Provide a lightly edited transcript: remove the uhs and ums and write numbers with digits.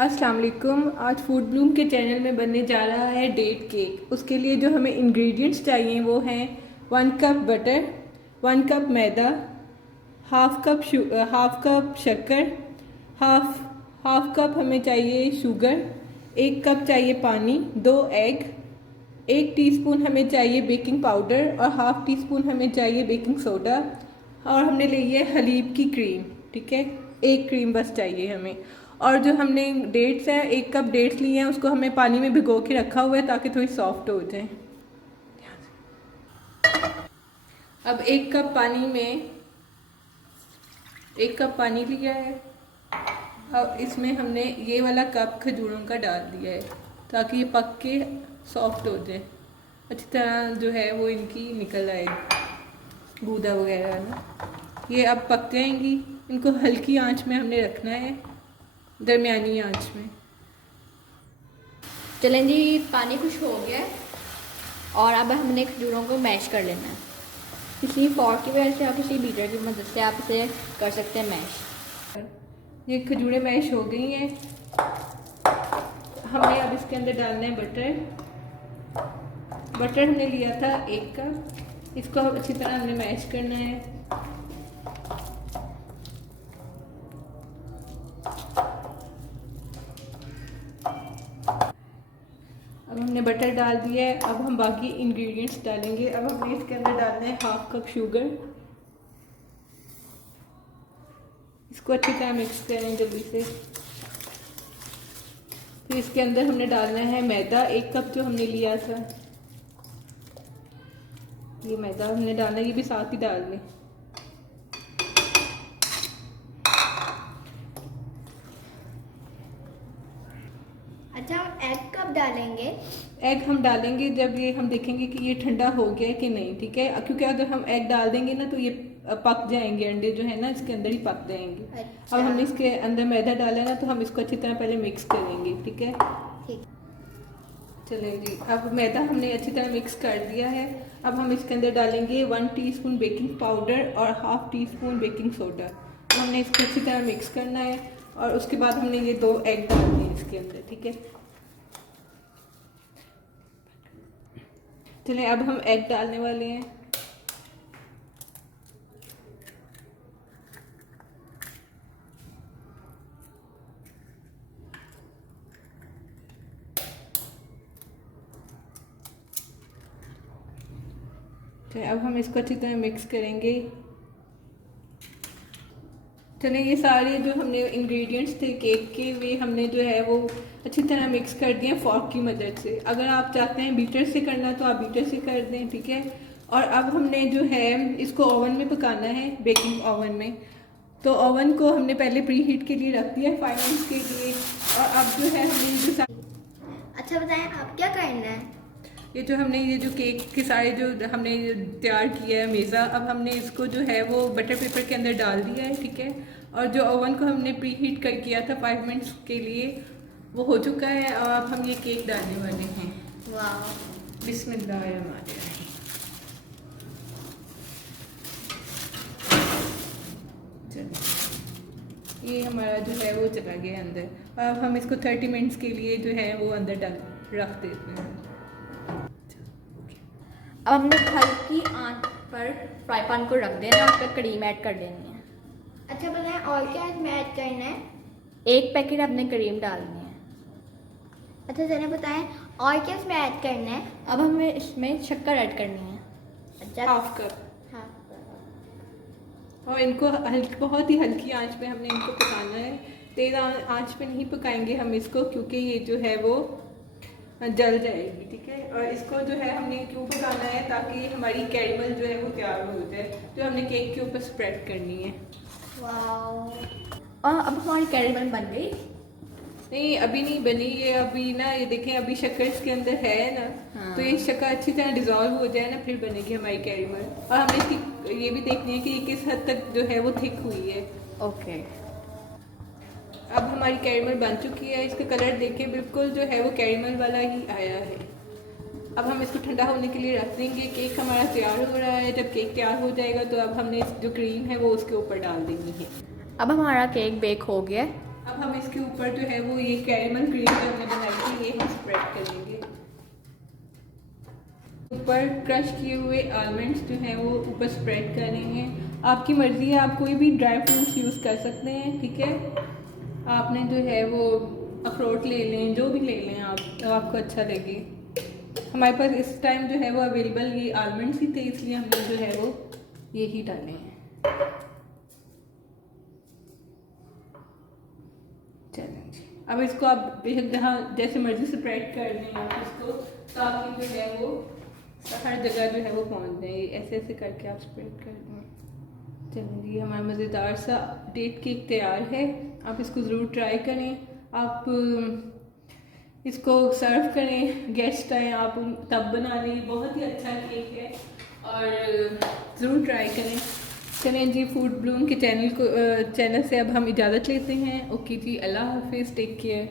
अस्सलाम वालेकुम। आज फूड ब्लूम के चैनल में बनने जा रहा है डेट केक। उसके लिए जो हमें इंग्रेडिएंट्स चाहिए वो हैं 1 कप बटर, 1 कप मैदा, हाफ कप शक्कर, हाफ हाफ कप हमें चाहिए शुगर, 1 कप चाहिए पानी, 2 एग, 1 टीस्पून हमें चाहिए बेकिंग पाउडर और हाफ टी स्पून हमें चाहिए बेकिंग सोडा। और हमने ली है हलीब की क्रीम। ठीक है, एक क्रीम बस चाहिए हमें। और जो हमने डेट्स हैं, 1 कप डेट्स लिए हैं, उसको हमें पानी में भिगो के रखा हुआ है ताकि थोड़ी सॉफ्ट हो जाए। अब 1 कप पानी लिया है। अब इसमें हमने ये वाला कप खजूरों का डाल दिया है ताकि ये पक के सॉफ्ट हो जाए, अच्छी तरह जो है वो इनकी निकल आए गूदा वगैरह ना। ये अब पक जाएंगी। इनको हल्की आंच में हमने रखना है, दरमियानी आंच में। चलें जी, पानी खुश हो गया है और अब हमने खजूरों को मैश कर लेना है। किसी फॉर्क की वजह से या किसी बीटर की मदद से आप इसे कर सकते हैं मैश। ये खजूरें मैश हो गई हैं। हमने अब इसके अंदर डालना है बटर। बटर हमने लिया था 1 कप। इसको अच्छी तरह हमने मैश करना है। अब हमने बटर डाल दिया है। अब हम बाकी इंग्रेडिएंट्स डालेंगे। अब हमने इसके अंदर डालना है हाफ कप शुगर। इसको अच्छी तरह मिक्स करें जल्दी से। फिर इसके अंदर हमने डालना है मैदा, 1 कप जो हमने लिया था। ये मैदा हमने डालना है, ये भी साथ ही डाल दें। अच्छा, हम एग कब डालेंगे? एग हम डालेंगे जब ये हम देखेंगे कि ये ठंडा हो गया है कि नहीं। ठीक है, क्योंकि अगर हम एग डाल देंगे ना तो ये पक जाएंगे, अंडे जो है ना इसके अंदर ही पक जाएंगे। अच्छा। अब हमने इसके अंदर मैदा डाला है ना, तो हम इसको अच्छी तरह पहले मिक्स करेंगे। ठीक है, ठीक। चलें जी। अब मैदा हमने अच्छी तरह मिक्स कर दिया है। अब हम इसके अंदर डालेंगे 1 टीस्पून बेकिंग पाउडर और half tea spoon baking soda. तो हमने इसको अच्छी तरह मिक्स करना है और उसके बाद हमने ये 2 एग डालने हैं इसके अंदर। ठीक है, चलिए अब हम एग डालने वाले हैं। चलिए अब हम इसको अच्छी तरह मिक्स करेंगे। चलिए ये सारे जो हमने इंग्रेडिएंट्स थे केक के, वे हमने जो है वो अच्छी तरह मिक्स कर दिए फॉर्क की मदद से। अगर आप चाहते हैं बीटर से करना तो आप बीटर से कर दें। ठीक है, और अब हमने जो है इसको ओवन में पकाना है, बेकिंग ओवन में। तो ओवन को हमने पहले प्री हीट के लिए रख दिया 5 मिनट्स के लिए। और अब जो है हमने जो अच्छा बताएं, आप क्या करना है? ये जो केक के सारे जो हमने तैयार किया है मेज़ा, अब हमने इसको जो है वो बटर पेपर के अंदर डाल दिया है। ठीक है, और जो ओवन को हमने प्री हीट कर किया था 5 मिनट्स के लिए, वो हो चुका है। और अब हम ये केक डालने वाले हैं। वाह। बिस्मिल्लाहिर्रहमानिर्रहीम। चलिए, ये हमारा जो है वो चला गया अंदर। अब हम इसको 30 मिनट्स के लिए जो है वो अंदर डाल रख देते हैं। अब हमने हल्की आंच पर फ्राई पैन को रख देना और उस पर क्रीम ऐड कर देनी है। अच्छा बताएं, और क्या इसमें ऐड करना है? 1 पैकेट आपने क्रीम डालनी है। अच्छा चलिए बताएं, और क्या इसमें ऐड करना है? अब हमें इसमें शक्कर ऐड करनी है। अच्छा, हाफ कप। हाँ। और इनको बहुत ही हल्की आंच पे हमने इनको पकाना है। तेज़ आंच पे नहीं पकाएंगे हम इसको, क्योंकि ये जो है वो जल जाएगी। ठीक है, और इसको जो है हमने क्यों पकाना है, ताकि हमारी कैरमल जो है वो तैयार हो जाए, जो हमने केक के ऊपर स्प्रेड करनी है। वाह। अब हमारी कैरमल बन गई? नहीं, अभी नहीं बनी ये। अभी ना ये देखें, अभी शक्कर इसके अंदर है ना। हाँ। तो ये शक्कर अच्छी तरह डिजॉल्व हो जाए ना, फिर बनेगी हमारी कैरमल। और हमें इसकी ये भी देखनी है कि ये किस हद तक जो है वो थिक हुई है। ओके। अब हमारी कैरमल बन चुकी है। इसका कलर देखें, बिल्कुल जो है वो कैरमल वाला ही आया है। अब हम इसको ठंडा होने के लिए रख देंगे। केक हमारा तैयार हो रहा है। जब केक तैयार हो जाएगा तो अब हमने जो क्रीम है वो उसके ऊपर डाल देनी है। अब हमारा केक बेक हो गया है। अब हम इसके ऊपर जो है वो ये कैरेमल क्रीम जो हमने बनाई थी ये हम स्प्रेड करेंगे। ऊपर क्रश किए हुए आलमंड्स जो हैं वो ऊपर स्प्रेड करेंगे। आपकी मर्ज़ी है, आप कोई भी ड्राई फ्रूट्स यूज़ कर सकते हैं, ठीक है। आपने जो है वो अखरोट ले लें, जो भी ले लें आप, तो आपको अच्छा लगे। हमारे पास इस टाइम जो है वो अवेलेबल ये आलमंड्स ही थे, इसलिए हमने जो है वो यही डाले हैं। चलें जी, अब इसको आप बेशक जहाँ जैसे मर्जी स्प्रेड कर दें आप इसको, ताकि जो है वो हर जगह जो है वो पहुँच जाए। ऐसे ऐसे करके आप स्प्रेड कर दें। चलें जी, हमारा मज़ेदार सा डेट केक तैयार है। आप इसको ज़रूर ट्राई करें। आप इसको सर्व करें, गेस्ट आए आप तब बना लें, बहुत ही अच्छा केक है और ज़रूर ट्राई करें। चलें जी, फूड ब्लूम के चैनल से अब हम इजाज़त लेते हैं। ओके जी, अल्लाह हाफिज़, टेक केयर।